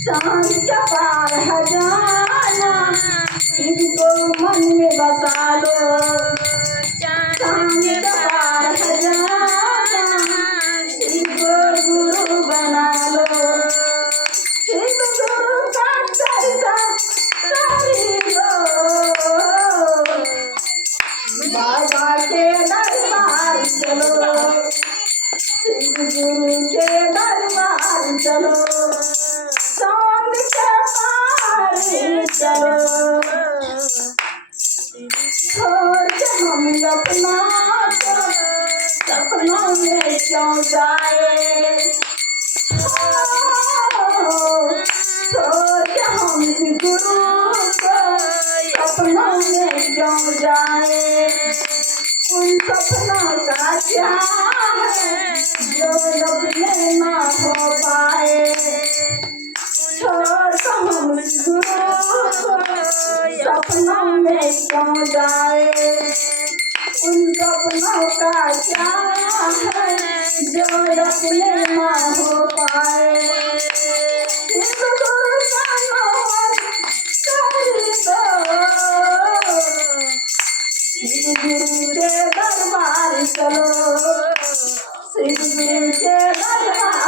चांद क्या पार है जाना, शिव को मन में बसा लो। चांद क्या पार है जाना, शिव को गुरु बना लो। शिव गुरु का दर्शन कर लो, बाबा के दरबार चलो। शिव गुरु के दरबार चलो, चांद के पार चलो। छोड़ के हम अपना सपनों में क्यों जाए, छोड़ के हम गुरु को सपनों में क्यों जाए। उन सपनों का क्या है जो अपने ना हो पाए। छोड़ तो हम गुरु को सपनों में क्यों जाए। उन सपनों का क्या है जो अपने ना हो पाए। शिव गुरु का नाम कर दो, शिव गुरु के दरबार चलो। शिव गुरु के दरबार